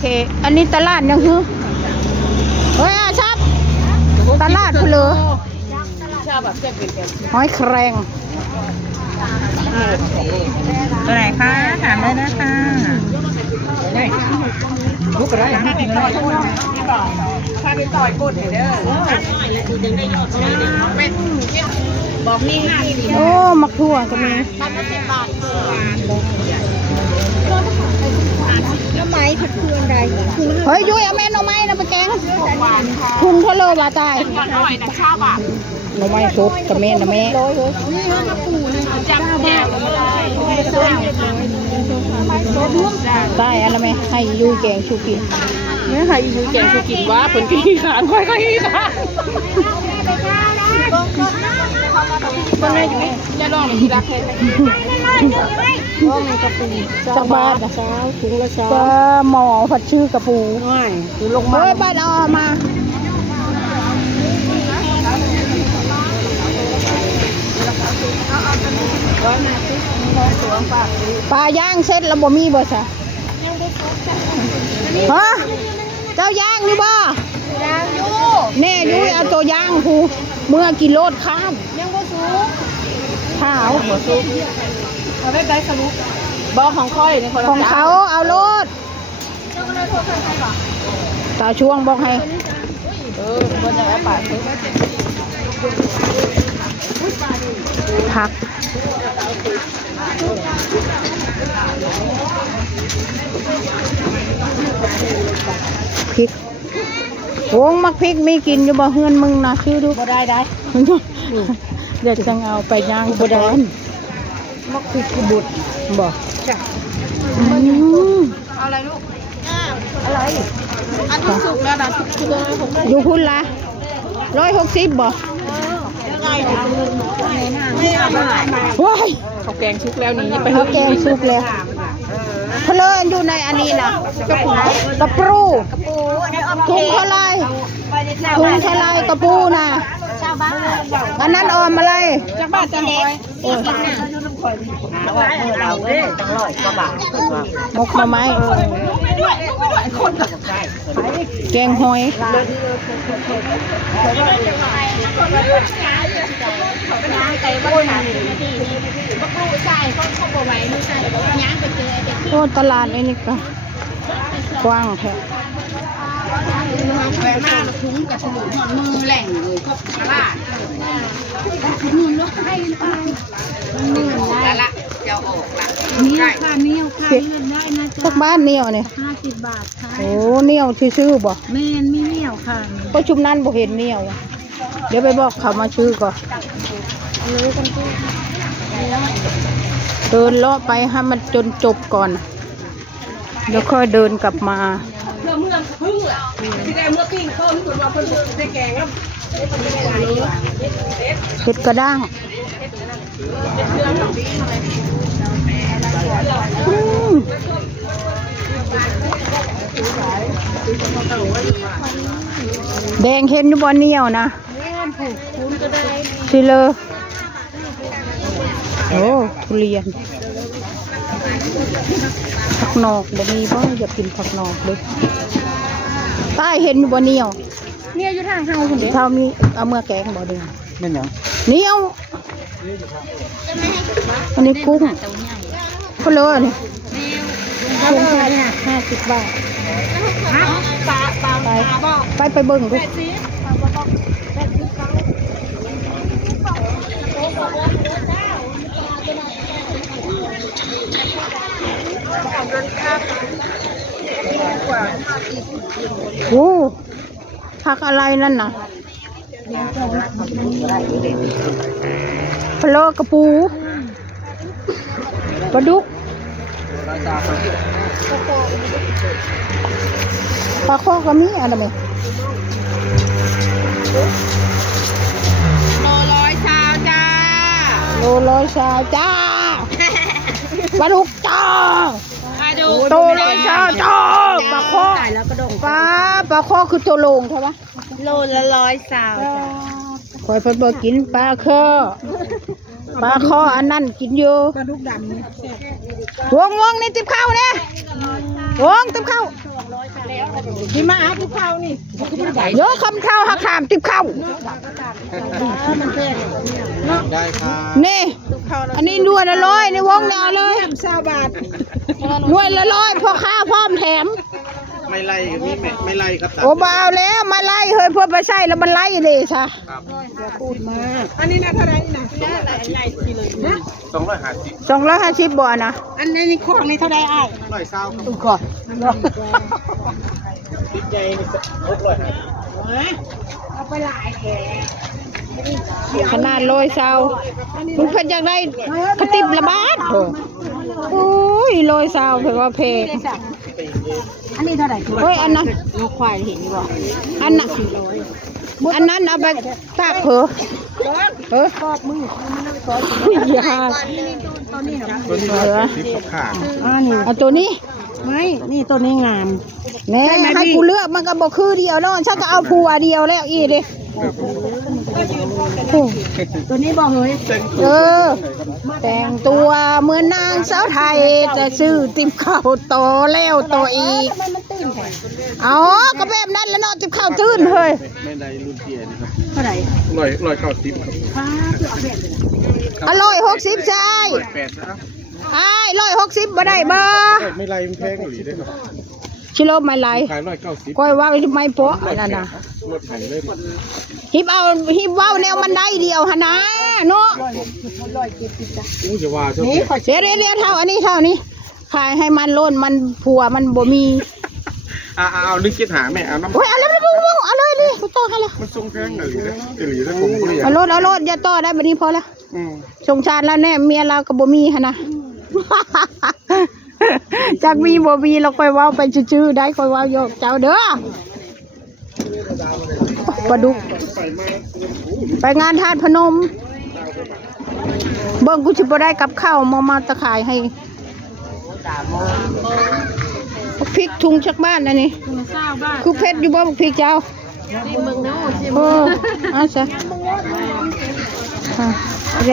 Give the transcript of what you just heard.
เคอันนี้ตลาดยังคือเฮ้ยอาชับตลาดเพลือหอยแครงตัวไหนคะถามได้นะคะลูกอะไรให้กินน้อยถ้าไปต่อยกดเด้อบอกนี่50 โอ้มักถั่วก็มี บาทแล้วไม้ผัดคืออะไร เฮ้ยยุ้ยเอาแม่หน่อไม้นะไปแกงคุณเขาเลยว่าตาย อร่อยนะข้าวบาท หน่อไม้ซุปกับแม่นะแม่ได้อะไรไหมให้ยุ้ยแกงชูกิน ไม่ใครอยู่แกงชูกินว่าผลกี่ขาค่อยๆขาคนไหนอยู่อย่าลองหรือที่รักเลยลองในกระปุก จักบาท เช้าถุงละเช้า ก็หมอผัดชื่อกระปู ง่ายหรือลงมา เฮ้ยบ้านเอามาปลาย่างเสร็จแล้วบ่มีบ่ใช่ฮะเจ้าย่างนี่บ่ย่างอยู่แน่ยุ้ยเอาตัวย่างผูเมื่อกินโลดข้ามยังบ่สูงข้าวบ่สูง เอาได้สรุปบอกของค่อยในคน ของเขาเอาโลดตาช่วงบอกให้ คนอย่างไรป่าซื้อผักพริกวงมักพริกมีกินอยู่บ่เฮือนมึงนะชื่อดู บ่ได้ เดี๋ยวจะเอาไปย่างบ่ได้มักพริกกุบุตรบ่จ้ะ อะไรลูกอะไรอันที่สุกแล้วนะสุกเลย6อยู่พุ่นละ160บ่ ไม่เอาไป ว้าย เขาแกงชุกแล้วนี่ไป เขาแกงสุกแล้วเพลินอยู่ในอันนี้นะกระปูถุงเท่าไรถุงเท่าไรกระปูนะอันนั้นออมอะไร จักบาทจังหอย มกมาไม้แกงหอยโอ้ตลาดไอ้นี่ก็กว้างแท้แหวนหน้าถุงกับสมุนหอนมือแหล่งเลยครบตลาดมือแล้วให้แล้วละจะออกละนี่ค่ะนี่ค่ะนี่ได้นะจ๊ะ สักบ้านเหนียวเนี่ย 50 บาทค่ะ โอ้เหนียวชื่อบ่ แม่นไม่เหนียวค่ะ ก็ชุมนั้นบ่เห็นเหนียวเดี๋ยวไปบอกเขามาชื่อก่อนเดินเลาะไปให้มันจนจบก่อนเดี๋ยวค่อยเดินกลับมา เมื่อพึ่งอ่ะที่ได้เมื่อปิ้งเขาที่คนว่าคนได้แกงแล้ว เห็ดกระด้างแดงเห็นอยู่บนเหนียวนะสิเลยโอ้ทุเรียนผักนอกบ่มีบ่อยากกินผักนอกเลยใต้เห็นอยู่บนเหนียวเนี่ยอยู่ทางเฮาคนเดียว เท่ามีเอาเมื่อแกงบ่เดือ เป็นยัง เหนียวอันนี้กุ้งก็เลยนี่กุ้ง50 บาทไปเบิ่งดูโอ้ผักอะไรนั่นน่ะปลากระปูปลาดุกปลาข้อก็มีอะไรไหมโล100ชาวจ้า โล100จ้าปลาดุกจ้า โต100จ้าปลาข้อปลาข้อคือตัวโลงใช่ปะ โลละ100ชาวจ้า คอยเพิ่นบอกกินปลาข้ออันนั้นกินอยู่ ปลาดุกดำนี่ วงนี่ติบข้าวเนี่ยวงติบข้าว ที่มาอาบข้าวนี่ เยอะคำข้าวหักขามติบข้าว ได้ครับ นี่อันนี้ด้วยละร้อยในวงนาเลย 20 บาท ด้วยละร้อยพอข้าวพร้อมแถม ไม่ไล่กับนี่ไม่ไล่ครับ โอ้บ่เอาแล้วมาไล่เฮ้ยเพื่อไปใส่แล้วมันไล่เลยซะ อันนี้นะเท่าไหร่นะ 250 250บ่นะ อันนี้ของนี่เท่าไหร่อ้าย 120ครับ ตุ้ก่อน คิดใหญ่นี่650 เอาไปหลายแข ขนาดร้อยเศร้ามึงเพิ่นอยากได้กระติบละบาทโอ้ยร้อยเศร้าเพิ่นว่าเพก อันนี้เท่าไหร่ เฮ้ยอันนั้น ลูกควายเห็นอยู่บ่ อันนั้นอันนั้นเอาไปตากเผอเออ ครอบมือมันเอาไปต่อ อย่า ตัวนี้นะ ตัวนี้110กับขาด นี่ เอาตัวนี้ ไม่นี่ตัวนี้งาม แน่ให้กูเลือกมันก็บอกคือเดียวเนาะฉันก็เอาผัวเดียวแล้วอีเด้ ตัวนี้บอกเลย เออแต่งตัวเหมือนนางสาวไทยจะซื้อติบข้าวโตแล้วโตอีกเอาก็แบบนั้นแล้วเนาะติบข้าวตื้นเฮ้ย ไม่ได้รุ่นเตี้ยนี่ครับ เท่าไหร่ 190ครับ ฟ้าคือเอาแบบเลยนะ อร่อย60ใช่ 180นะครับ อ้าย160บ่ได้บ่ ไม่ไล่มันแพงหรือได้ครับ ชิโลไม่ไหล ขาย190 ก้อยว่าไม่โปะอันนั้นน่ะ รถไถเลย ฮิบเว้าแนวมันได้เดียวหนนะเนาะ อู้จะว่าเท่า นี่ขอ เดี๋ยวเท่าอันนี้เท่านี้ขายให้มันโล่นมันผัวมันบ่มี เอานึกคิดหาแม่เอาน้ำ โอ้ยเอาเลยเอาเลยดิกูต่อให้ละ มันทรงแพงหรือถ้าผมก็เรียน เอาโลดอย่าต่อได้บัดนี้พอละ อืม สงสารแล้วแน่เมียเราก็บ่มีหั่นนะ จากมีบ่มีเราค่อยเว้าไปชื่อๆได้ค่อยเว้าโยกเจ้าเด้อปลาดุกไปงานทาสพนมเบิ่งกูสิบ่ได้กับข้าวมาตะขายให้พริกถุงชักบ้านอันนี้ 20 บาท คือเพชรอยู่บ่พริกเจ้า ที่เมืองโน้น เออเอาซะอ่ะโอเค